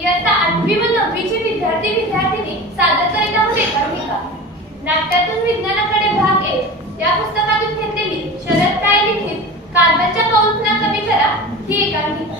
इयत्ता 8वी व 9वीचे विद्यार्थी-विद्यार्थिनी सादर करीत आहोत एकांकिका. नाट्यातून विज्ञानाकडे भाग 1 या पुस्तकातून घेतलेली शरद काळे लिखित कार्बनच्या पाऊलखुणा कमी करा ही एकांकिका.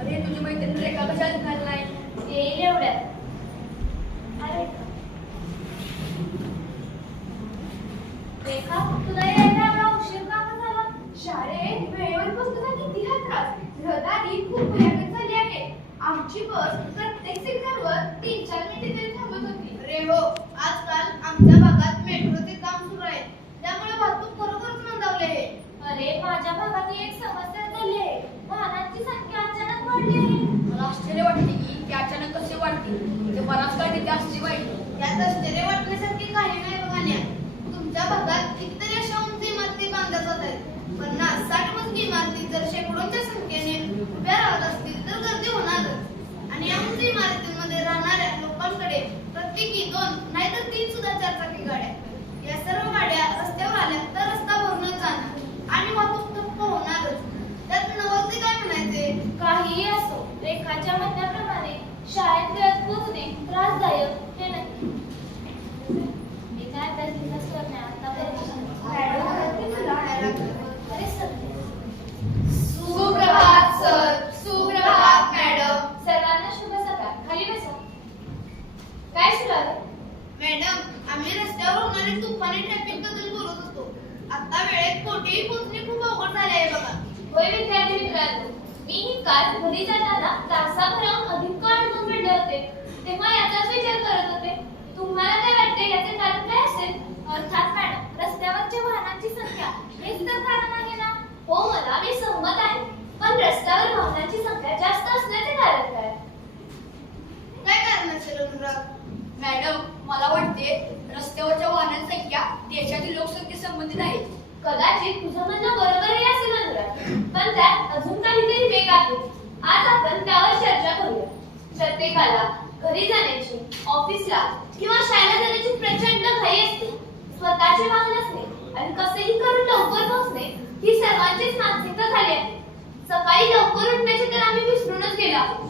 अरे तुझी मैत्रीण रेखा कशात घाललाय? येईल एवढ्यात. अरे रेखा, तुला यायला एवढा उशीर का झाला? शाळेत वेळेवर पोहोचण्याचा किती हा त्रास. रहदारी खूप भयानक झाली आहे. आमची बस प्रत्येक सिग्नलवर 3-4 मिनिटे तरी थांबत होती. अरे हो, आजकाल आमच्या भागात मेट्रोचे काम सुरू आहे, त्यामुळे वाहतूक खरोखरच मंदावली आहे. अरे माझ्या भागात एक समस्या झाली आहे. वाहनांची संख्या अचानक वाढली आहे. मला आश्चर्य वाटते की ते अचानक कसे वाढतील. ते बराच काळ तिथे असली पाहिजे. यात आश्चर्य वाटण्यासारखे काही नाही बघाल्या. तुमच्या भागात कितीतरी अशा उंच इमारती बांधल्या जात आहेत. 50-60 मजली इमारती जर शेकडोंच्या संख्येने उभ्या राहत असतील तर गर्दी होणारच. आणि या उंच इमारतींमध्ये राहणाऱ्या लोकांकडे प्रत्येकी 2 नाहीतर 3 सुद्धा 4 चाकी गाड्या. या सर्व गाड्या रस्त्यावर आल्या तर रस्ता भरूनच जाणार आणि वाहतूक ठप्प होणारच. त्यात नवलते काय म्हणायचे? काहीही असो, रेखाच्या म्हणण्याप्रमाणे शाळेत वेळेत पोहोचणे त्रासदायक हे नक्की. मी काय अभ्यास बिभ्यास करणे आतापर्यंत. अरे सत्य. सुप्रभात सर. सुप्रभात मॅडम. सर्वांना शुभ सकाळ. खाली बसा. काय सुरू आहे? मॅडम, आम्ही रस्त्यावर होणारे तुफानी ट्रॅफिक बद्दल बोलत होतो. आता वेळेत कोठेही पोहोचणे खूप अवघड झाले आहे बघा. होय विद्यार्थी मित्रांनो, मी ही कार घरी जाताना तासाभराहून अधिक काळ अडकून पडले होते. तेव्हा याचाच विचार करत होते. तुम्हाला काय वाटते याचे कारण काय असेल? अर्थात मॅडम, रस्त्यावरच्या वाहनांची संख्या हेच तर कारण आहे ना? हो, मी सहमत आहे. पण रस्त्यावर वाहनांची संख्या जास्त असण्याचे कारण काय? काय कारण असेल अनुराग? मॅडम, मला वाटते रस्त्यावरच्या वाहनांची संख्या देशातील लोकसंख्ये संबंधित आहे. कदाचित तुझं म्हणणं बरोबरही असेल अनुराग, पण त्यात अजून काहीतरी वेग आहे. आज आपण त्यावर चर्चा करूया. प्रत्येकाला घरी जाण्याची, ऑफिसला किंवा शाळेला जाण्याची प्रचंड घाई असते. स्वतःचे वाहन असणे आणि कसेही करून लवकर पोहोचणे ही सर्वांचीच मानसिकता झाली आहे. सकाळी लवकर उठण्याचे तर आम्ही विसरूनच गेलो आहोत.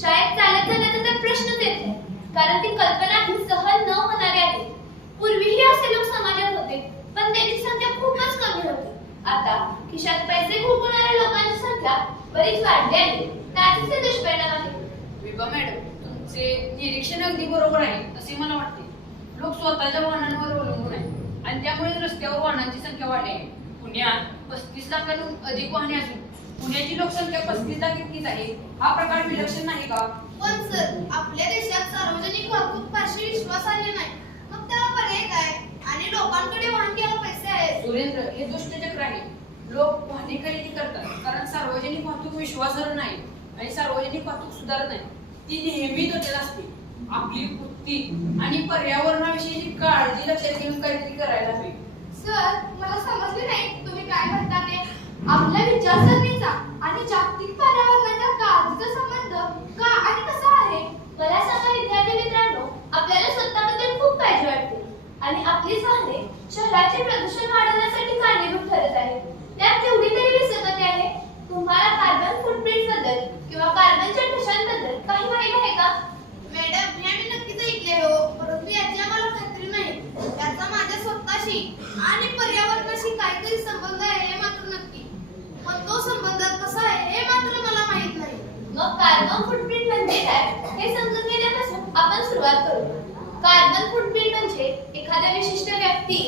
शाळेत चालत जाण्याचा तर प्रश्नच येत नाही, कारण ती कल्पना ही सहन न होणारी आहे. पूर्वीही असे लोक समाजात होते, पण त्यांची संख्या खूपच कमी होती. आता खिशात पैसे खुपवणाऱ्या लोकांची संख्या बरीच वाढली आहे. त्याचे ते दुष्परिणाम आहेत. विभा मॅडम, तुमचे निरीक्षण अगदी बरोबर आहे असे मला वाटते. लोक स्वतःच्या वाहनांवर अवलंबून आहेत आणि त्यामुळे रस्त्यावर वाहनांची संख्या वाढली आहे. पुण्यात 35 लाखांहून अधिक वाहने असून पुण्याची लोकसंख्या 35 लाख इतकीच आहे. हा प्रकार विलक्षण नाही का? पण सर, आपल्या देशात सार्वजनिक वाहतूक फारशी विश्वासार्ह नाही. मग त्याला पर्याय काय? आणि लोकांकडे वाहन घ्यायला पैसे आहेत. सुरेंद्र, हे दुष्टचक्र आहे. लोक वाहने खरेदी करतात कारण सार्वजनिक वाहतूक विश्वासार्ह नाही आणि सार्वजनिक वाहतूक सुधारत नाही. ती नेहमी धोक्यात असते. आपली वृत्ती आणि पर्यावरणाविषयीची काळजी लक्षात घेऊन काहीतरी करायला हवे. सर, मला समजले नाही तुम्ही काय म्हणता ते. आपल्या विचारसरणीचा आणि जागतिक पर्यावरणाचा काळजीचा संबंध का आणि कसा आहे? मला सांगा विद्यार्थी मित्रांनो, आपल्याला स्वतःबद्दल खूप काळजी वाटते आणि आपलीच वाहने शहराचे प्रदूषण वाढवण्यासाठी कारणीभूत ठरत आहे. त्यात तेवढी तरी विसंगती आहे. तुम्हाला कार्बन फुटप्रिंट बद्दल किंवा कार्बनच्या ठशांबद्दल काही माहिती आहे का? मॅडम, हे आम्ही नक्कीच ऐकले हो, परंतु याची आम्हाला खात्री नाही. त्याचा माझ्या स्वतःशी आणि पर्यावरणाशी काहीतरी संबंध आहे हे मात्र नक्की. पण तो संबंध कसा आहे हे मात्र मला माहित नाही. मग कार्बन फुटप्रिंट म्हणजे काय हे समजून घेण्यापासून आपण सुरुवात करू. कार्बन फुटप्रिंट म्हणजे एखाद्या विशिष्ट व्यक्ती,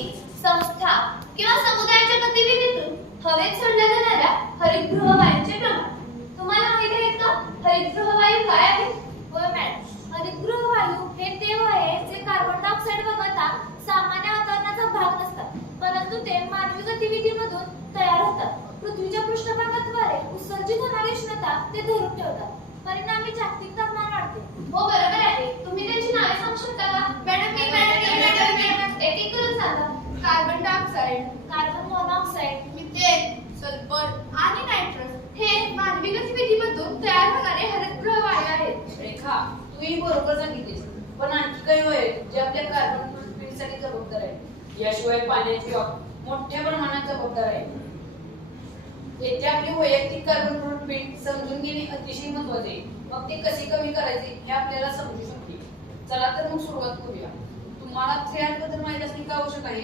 संस्था किंवा समुदायाच्या गतिविधीतून हवेत सोडल्या जाणाऱ्या हरितगृह वायूंचे प्रमाण तुम्हाला माहित आहे का? हरितगृह वायू काय आहे? होय मॅडम, हरितगृह वायू हे ते वायू जे कार्बन डायऑक्साईड वगळता सामान्य वातावरणाचा भाग नसतात, परंतु ते मानवी गतिविधीमधून तयार होतात. पृथ्वीच्या पृष्ठभागाद्वारे उत्सर्जित होणारी उष्णता ते धरून ठेवतात. परिणामी जागतिक तापमान वाढते. हो बरोबर आहे. तुम्ही त्यांची नावे सांगू शकता का? मॅडम, एक एक करून सांगा. Carbon dioxide, carbon monoxide, methane, sulphur आणि नायट्रस हे मानवी गतिविधीमधून तयार होणारे हरितगृह वायू आहेत. रेखा, तूही बरोबर सांगितलीस, पण आणखी काही आहे जे आपल्या कार्बन फुटप्रिंटसाठी जबाबदार आहे. याशिवाय पाण्याची वाप मोठ्या प्रमाणात जबाबदार आहे. येथे आपली वैयक्तिक कार्बन फुटप्रिंट समजून घेणे अतिशय महत्त्वाचे आहे. मग ते कसे कमी करायचे हे आपल्याला समजू शकते. चला तर मग सुरुवात करूया. तुम्हाला 3R बद्दल माहिती असणे का आवश्यक आहे?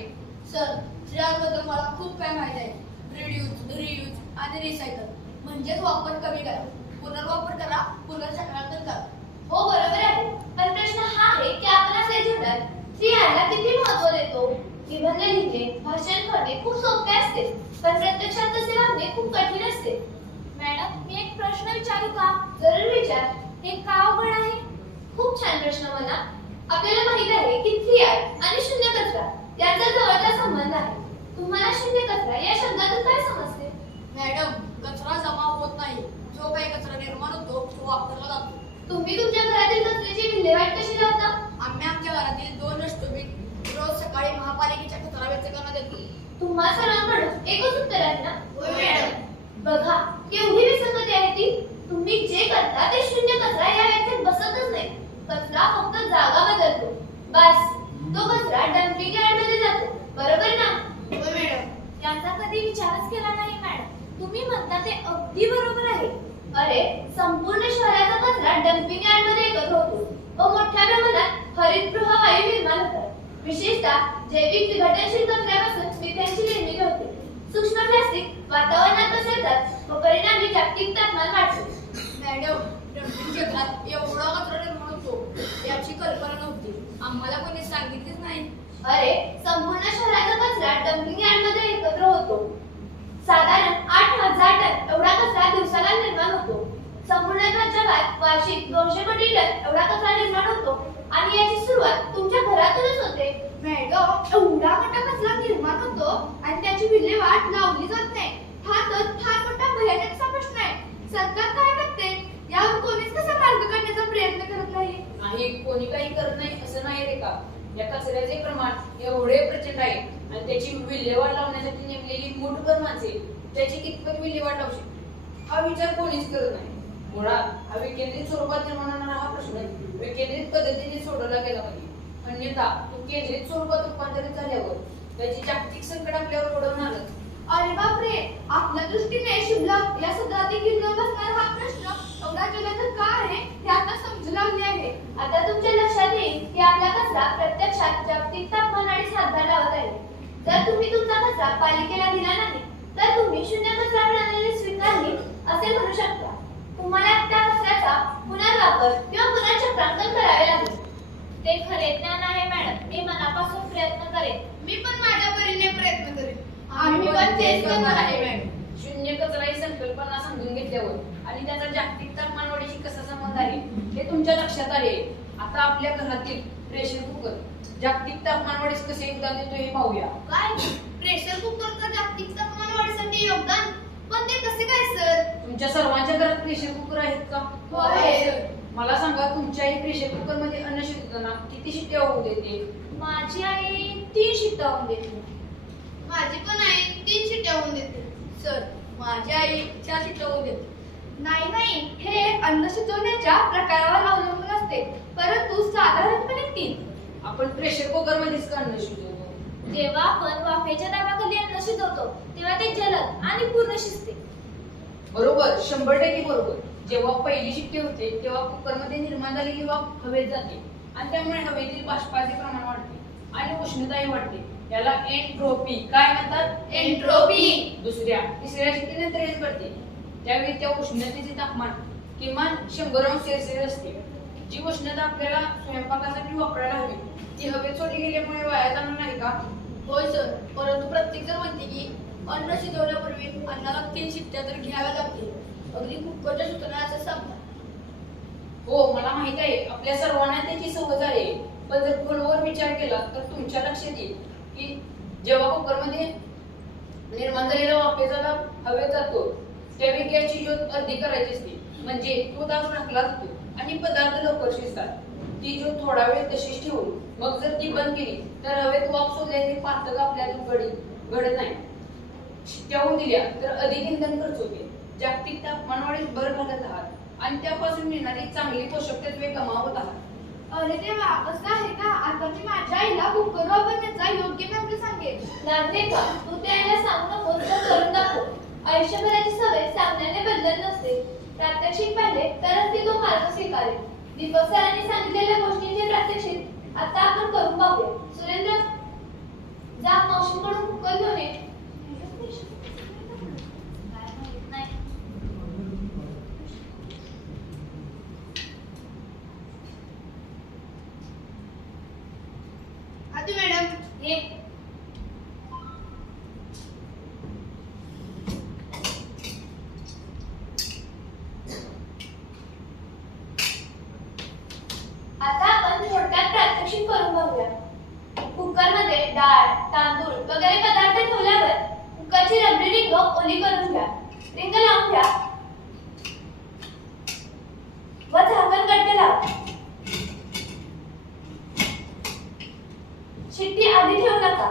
सर, 3R बद्दल मला खूप काय माहिती आहे. रिड्यूस, रियूज आणि रिसायकल म्हणजेच वापर कमी करा, पुनर्वापर करा, पुनर्चक्रांतन करा. हो बरोबर आहे. पण प्रश्न हा आहे की आपण असे जीवनात 3R ला किती महत्त्व देतो? निबंध लिहिणे, भाषण करणे खूप सोपे असते, पण प्रत्यक्षात तसे वागणे खूप कठीण असते. मॅडम, मी एक प्रश्न विचारू का? जरूर विचार. हे का अवघड आहे? खूप छान प्रश्न म्हणा. आपल्याला माहित आहे की 3R आणि शून्य कचरा यांचा जवळचा संबंध आहे. तुम्हाला शून्य कचरा या शब्दातून काय समजते? मॅडम, कचरा जमा होत नाही. जो काही कचरा निर्माण होतो तो वापरला जातो. तुम्ही तुमच्या घरातील कचऱ्याची विल्हेवाट कशी लावता? आम्ही आमच्या घरातील 2 डस्टबिन रोज सकाळी महापालिकेच्या कचरा वेचकांना देतो. तुम्हा सर्वांकडून एकच उत्तर आहे ना? होय मॅडम. बघा केवढी विसंगती आहे ती. तुम्ही जे करता ते शून्य कचरा या व्याख्येत बसतच नाही. कचरा फक्त जागा बदलतो. बस तो कचरा डम्पिंग यार्ड मध्ये जातो. बरोबर ना? होय मॅडम. याचा कधी विचारच केला नाही मॅडम. तुम्ही म्हणता ते अगदी बरोबर आहे. अरे संपूर्ण शहराचा कचरा डम्पिंग यार्ड मध्ये एकत्र होतो व मोठ्या प्रमाणात हरितगृह वायू निर्माण होतात. विशेषतः जैविक विघटनशील कचऱ्यापासून मिथेनची निर्मिती होते. सूक्ष्म प्लास्टिक वातावरणात पसरतात व परिणामी जागतिक तापमान वाढते. मॅडम, डम्पिंग क्षेत्रात एवढा कचरा निर्माण होतो याची कल्पना नव्हती. आम्हाला कोणी सांगितलीच नाही. अरे संपूर्ण शहराचा कचरा डम्पिंग यार्ड मध्ये एकत्र होतो. साधारण 8,000 टन एवढा कचरा दिवसाला निर्माण होतो. संपूर्ण जगात वार्षिक 200 कोटी टन एवढा कचरा निर्माण होतो आणि याची सुरुवात तुमच्या घरातूनच होते. मॅडम, एवढा मोठा कचरा निर्माण होतो आणि त्याची विल्हेवाट लावली जात नाही. हा तर फार मोठा भयानकचा प्रश्न आहे. सरकार काय करते? यावर कोणीच कसा मार्ग काढण्याचा प्रयत्न करत नाही. नाही, कोणी काही करत नाही असं नाही रे का. या कचऱ्याचे प्रमाण एवढे प्रचंड आहे आणि त्याची विल्हेवाट लावण्यासाठी नेमलेली मूठभर माणसे त्याची कितपत विल्हेवाट लावू शकते हा विचार कोणीच करत नाही. मुळात हा विकेंद्रित स्वरूपात निर्माण होणारा हा प्रश्न विकेंद्रित पद्धतीने सोडवला गेला पाहिजे. अन्यथा तो केंद्रित स्वरूपात रूपांतरित झाल्यावर त्याची जागतिक संकट आपल्यावर ओढवणारच. अरे बापरे, आपल्या दृष्टीने शिवलक या सदरात देखील न बसणारा हा प्रश्न एवढा जलद का आहे हे आता समजू लागले आहे. आता तुमच्या लक्षात येईल की आपला कचरा प्रत्यक्षात जागतिक तापमानाने हातभार लावत आहे. जर तुम्ही तुमचा कचरा पालिकेला दिला नाही तर तुम्ही शून्य कचरा प्रणाली स्वीकारली असे म्हणू शकता. तुम्हाला त्या कचऱ्याचा पुनर्वापर किंवा पुनर्चक्रांकन करावे लागेल. ते खरे ज्ञान आहे मॅडम. मी मनापासून प्रयत्न करेन. मी पण माझ्या परीने प्रयत्न करेन. आम्ही पण तेच करणार आहे मॅडम. शून्य कचरा ही संकल्पना समजून घेतल्यावर आणि त्याचा जागतिक तापमान वाढीशी कसा संबंध आहे हे तुमच्या लक्षात आले. आता आपल्या घरातील प्रेशर कुकर जागतिक तापमान वाढीस कसे योगदान देतो हे पाहूया. काय? प्रेशर कुकरचा जागतिक तापमान वाढीसाठी योगदान? पण ते कसे काय सर? तुमच्या सर्वांच्या घरात प्रेशर कुकर आहेत का? होय सर. मला सांगा, तुमच्या आई प्रेशर कुकर मध्ये अन्न शिजवताना किती शिट्ट्या होऊ देते? माझी आई 3 शिट्ट्या होऊन देते. माझी पण आई 3 शिट्ट्या होऊन देते. सर, माझी आई 4 शिट्ट्या होऊन देते. नाही, हे अन्न शिजवण्याच्या प्रकारावर अवलंबून असते, परंतु साधारणपणे 3. आपण प्रेशर कुकर मध्येच का अन्न शिजवतो? जेव्हा आपण वाफेच्या दाबाखाली अन्न शिजवतो तेव्हा ते जलद आणि पूर्ण शिजते. बरोबर, 100% बरोबर. जेव्हा पहिली शिट्टी होते तेव्हा कुकरमध्ये निर्माण झालेली वाफ हवेत जाते आणि त्यामुळे हवेतील बाष्पाचे प्रमाण वाढते आणि उष्णताही वाढते. याला एंट्रोपी काय म्हणतात? एंट्रोपी. तिसऱ्या शिट्टीनंतर हेच घडते. त्यावेळी त्या उष्णतेचे तापमान किमान 100 अंश सेल्सिअस असते. जी उष्णता आपल्याला स्वयंपाकासाठी वापरायला हवी ती हवेत सोडली गेल्यामुळे वाया जाणार नाही का? होय सर, परंतु प्रत्येक जण म्हणते की अन्न शिजवण्यापूर्वी अन्नाला 3 शिट्ट्या तर घ्याव्या लागतील. अगदी कुकरच्या सूचना असं सांगतात. हो, मला माहित आहे, आपल्या सर्वांना त्याची सवय झाली. पण जर खोलवर विचार केला तर तुमच्या लक्षात येईल की जेव्हा कुकरमध्ये निर्माण झालेला वाफेचा दाब हवेत जातो त्यावेळी गॅसची ज्योत अर्धी करायची असते, म्हणजे तो दाब राखला जातो आणि पदार्थ लवकर शिजतात. ती ज्योत थोडा वेळ तशीच ठेवून मग जर ती बंद केली तर हवेत वाफ सोडल्याने पातळ आपल्याला घडत नाही. शिट्ट्या होऊ दिल्या तर अधिक इंधन खर्च होते, जागतिक तापमानवाढीस भर घालत आहात आणि त्यापासून मिळणारी चांगली पोषक तत्वे गमावत आहात. अरे देवा, असं आहे का? आता मी माझ्या आईला कुकर वापरण्याचा योग्य मार्ग सांगेन. नांदे का तू त्याला सांगू नकोस तर करून दाखव. आयुष्यभराची सवय सांगण्याने बदलत नसते. प्रात्यक्षिक पाहिले तरच ती तो मार्ग स्वीकारेल. दीपक सरांनी सांगितलेल्या गोष्टींचे प्रात्यक्षिक आता आपण करून पाहूया. सुरेंद्र, जा मावशीकडून कुकर घेऊन ये. आधी मॅडम, ये. आता आपण थोडक्यात प्रात्यक्षिक करून बघूया. कुकरमध्ये डाळ, तांदूळ वगैरे पदार्थ ठेवल्यावर कुकरची रबरी रिंग ओली करून घ्या. रिंग लावून घ्या व झाकण गट्ट लावा. शिट्टी आधी ठेवू नका.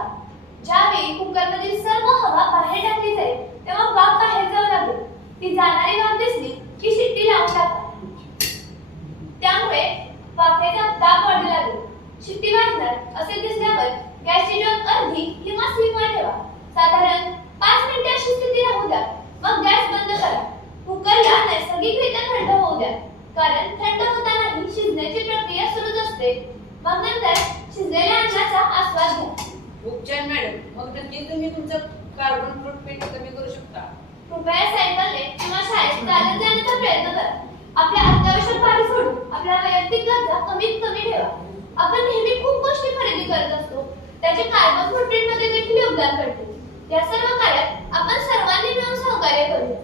ज्यावेळी कुकरमधील सर्व हवा बाहेर टाकली जाईल तेव्हा वाफ बाहेर जाऊ लागेल. ती जाणारी वाफ दिसली की शिट्टी लावून टाका. त्यामुळे वाफेचा दाब वाढू लागेल. शिट्टी वाजणार असे दिसल्यावर गॅसची ज्योत अर्धी किंवा स्लिपवर ठेवा. साधारण 5 मिनिटे अशी स्थिती राहू द्या. मग गॅस बंद करा. कुकरला नैसर्गिकरित्या थंड होऊ द्या, कारण थंड होतानाही शिजण्याची प्रक्रिया सुरूच असते. मग नंतर शिजलेल्या अन्नाचा आस्वाद घ्या. खूप छान मॅडम, मग नक्कीच तुम्ही तुमचं कार्बन फूटप्रिंट कमी करू शकता. कृपया सायकलने किंवा शाळेत चालत जाण्याचा प्रयत्न करा. आपल्या अत्यावश्यक बाबी सोडून आपल्या वैयक्तिक गरजा कमीत कमी ठेवा. आपण नेहमी खूप गोष्टी खरेदी करत असतो, त्याचे कार्बन फूटप्रिंट मध्ये देखील योगदान पडते. या सर्व कार्यात आपण सर्वांनी मिळून सहकार्य करूया.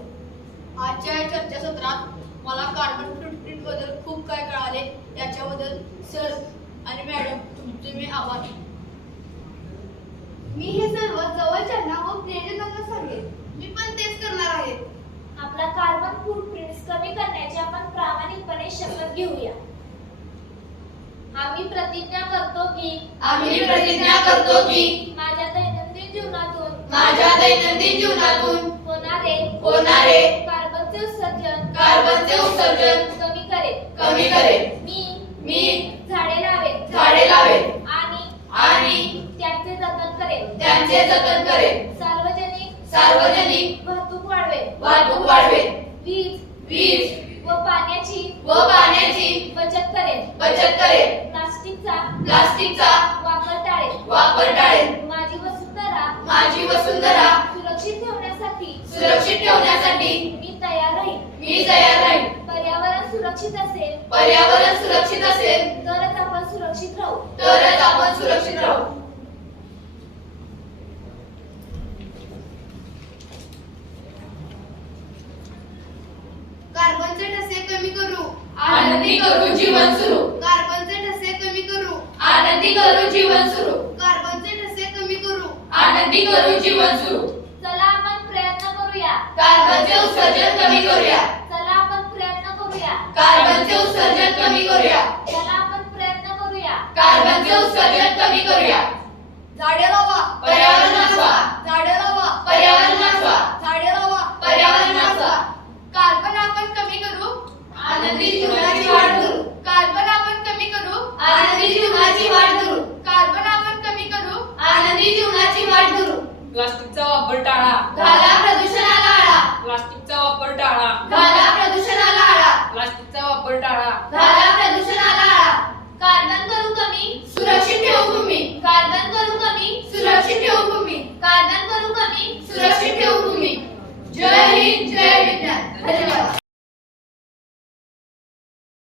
आजच्या या चर्चासत्रात मला कार्बन फूटप्रिंट बद्दल खूप काय कळाले. याच्याबद्दल सर आणि मॅडम तुमचे मी आभार. मी हे सर्व जवळच्यांना व प्रेरितांना सांगेन. मी पण तेच करणार आहे. आपला कार्बन फूटप्रिंट कमी करण्याची आपण प्रामाणिकपणे शपथ घेऊया. आम्ही प्रतिज्ञा करतो की माझ्या दैनंदिन जीवनातून होणारे कार्बनचे उत्सर्जन कमी करेल. मी झाडे लावेन आणि त्यांचे जतन करेन. सार्वजनिक वाहतूक वाढवेल. वीज व पाण्याची बचत करेन. प्लास्टिकचा वापर टाळेल. माझी वसुंधरा सुरक्षित ठेवण्यासाठी मी तयार राहीन. पर्यावरण सुरक्षित असेल तरच आपण सुरक्षित राहू. कार्बनचे ठसे कमी करू. आनंदी करू जीवन सुरू. कार्बनचे ठसे कमी करू. आनंदी करू जीवन सुरू. कार्बनचे ठसे कमी करू. आनंदी करू जीवन सुरू. चला आपण प्रयत्न करूया. कार्बनचे उत्सर्जन कमी करूया. चला आपण प्रयत्न करूया. कार्बनचे उत्सर्जन कमी करूया. चला आपण प्रयत्न करूया. कार्बनचे उत्सर्जन कमी करूया. झाडे लावा. पर्यावरण वाचवा. झाडे लावा. पर्यावरण वाचवा. झाडे लावा. पर्यावरण वाचवा. कार्बन आपण कमी करू. आनंदी जीवनाची वाट करू. कार्बन आपण कमी करू. आनंदी जीवनाची वाट करू. कार्बन आपण कमी करू. आनंदी जीवनाची वाट करू. प्लास्टिकचा वापर टाळा. घाला प्रदूषणाला आळा. प्लास्टिकचा वापर टाळा. घाला प्रदूषणाला आळा. प्लास्टिकचा वापर टाळा. घाला प्रदूषणाला आळा. कार्बन करू कमी. सुरक्षित ठेवू भूमी. कार्बन करू कमी. सुरक्षित ठेवू भूमी. कार्बन करू कमी. सुरक्षित ठेवू भूमी. जय हिंद, जय विज्ञान.